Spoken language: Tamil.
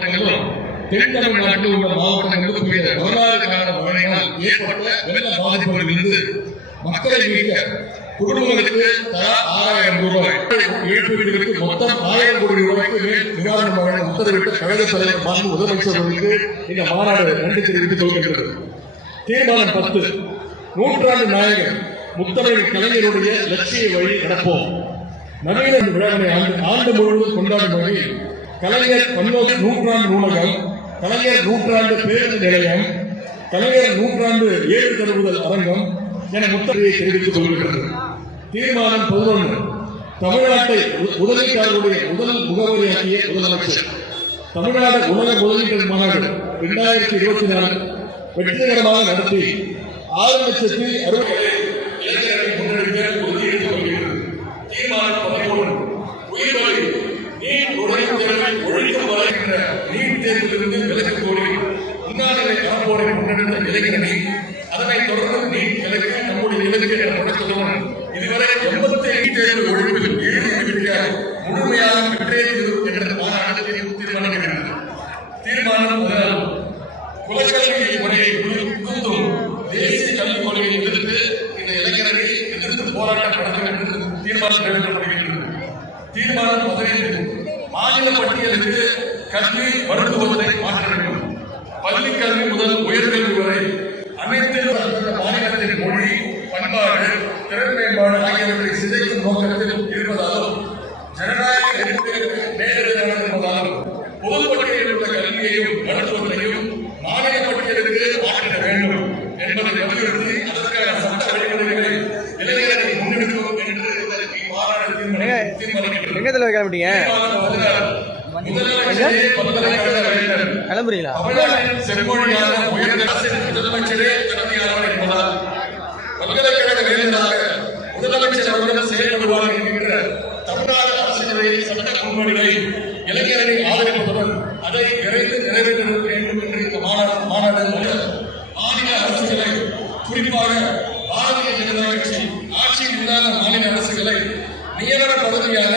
மாவட்டங்களும் தென் தமிழ்நாட்டில் உள்ள மாவட்டங்களுக்கு பெய்த வரலாறு கால மழையினால் ஏற்பட்ட வெள்ள பாதிப்புகளிலிருந்து மக்களை மீட்க குடும்பங்களுக்கு தலா ஆறாயிரம் ரூபாய் இழப்பீடுகளுக்கு மொத்தம் ஆயிரம் கோடி ரூபாய்க்கு மேல் நிவாரணம் வழங்க உத்தரவிட்ட கழக தலைவர் மாநில முதலமைச்சர்களுக்கு இந்த மாநாடு நன்றி தெரிவித்து கொள்கின்றது. தீர்மானம் பத்து நூற்றாண்டு நாயகர் முத்தமிழ் கலைஞருடைய லட்சிய வழி நடப்போம். நவீன விழாவினை ஆண்டு ஆண்டு முழுவதும் கொண்டாடும் வகையில் கலைஞர் பன்னோக்கு நூற்றாண்டு நூலகம் கலைஞர் நூற்றாண்டு பேருந்து நிலையம் கலைஞர் நூற்றாண்டு ஏழு தருவுதல் அரங்கம் என முத்தரையை தெரிவித்துக் கொள்கிறது தீர்மானம் பதினொன்று. தமிழ்நாட்டை முதலீட்டாளருடைய முதல் முகவரியாக்கிய முதலமைச்சர். தமிழ்நாடு உலக முதலீட்டு மாநாடு இரண்டாயிரத்தி இருபத்தி நாலு வெற்றிகரமாக நடத்தி ஆறு லட்சத்தி அறுபத்தி நுழைவுத் வரைகின்ற நீட் தேர்விலிருந்து விலக்கு கோரி முன்னாளிலை காப்போரை முன்னெடுத்த இளைஞரணி அதனை தொடர்ந்து நீட் விலக்கு நம்முடைய இலக்கு என முழக்கத்துடன் இதுவரை எண்பத்தி ஐந்து தேர்வு ஒழிப்பில் விட்ட முழுமையாக பெற்றே தீரும் என்ற மாநாடு தீர்மானிக்கிறது தீர்மானம் பதினாறு குலக்கல்வி முறையை புகுந்தும் தேசிய கல்விக் கொள்கையை எதிர்த்து இந்த இளைஞரை எதிர்த்து போராட்டம் நடத்த வேண்டும் என்று தீர்மானம் நிறைவேற்றப்படுகின்றது தீர்மானம் பதினைந்து. மாநில பட்டியலுக்கு கல்வி மருத்துவத்தை மாற்ற வேண்டும். பள்ளி கல்வி முதல் உயர்கல்வி வரை அனைத்து மாநிலத்தின் மொழி பண்பாடு திறன் மேம்பாடு ஆகியவற்றை சிதைக்கும் நோக்கத்தில் இருப்பதாலும் ஜனநாயக நெறிமுறைகளுக்கு நேரெதிரான என்பதாலும் பொது பட்டியலில் உள்ள கல்வியையும் மருத்துவத்தையும் மாநில பட்டியலுக்கு மாற்றிட வேண்டும் என்பதை வலியுறுத்தி அதற்கான சட்ட வழிமுறைகளை இளைஞர்களை முன்னெடுக்கும் என்று இந்த மாநாடு தீர்மானம் தீர்மானிக்கிறது எங்க தலைவர் கிளம்பிட்டீங்க? முதலமைச்சரே கிளம்புறீங்களா? பல்கலைக்கழக வேந்தராக முதலமைச்சர் அவர்கள் செயல்படுவார் என்கின்ற தமிழ்நாடு அரசினுடைய சட்ட ஆதரிப்பதுடன் அதை விரைந்து நிறைவேற்ற வேண்டும் என்று இந்த மாநாடு மாநாடு மாநில அரசுகளை குறிப்பாக பாரதிய ஜனதா கட்சி ஆட்சியில் இல்லாத மாநில அரசுகளை நியமன பகுதியாக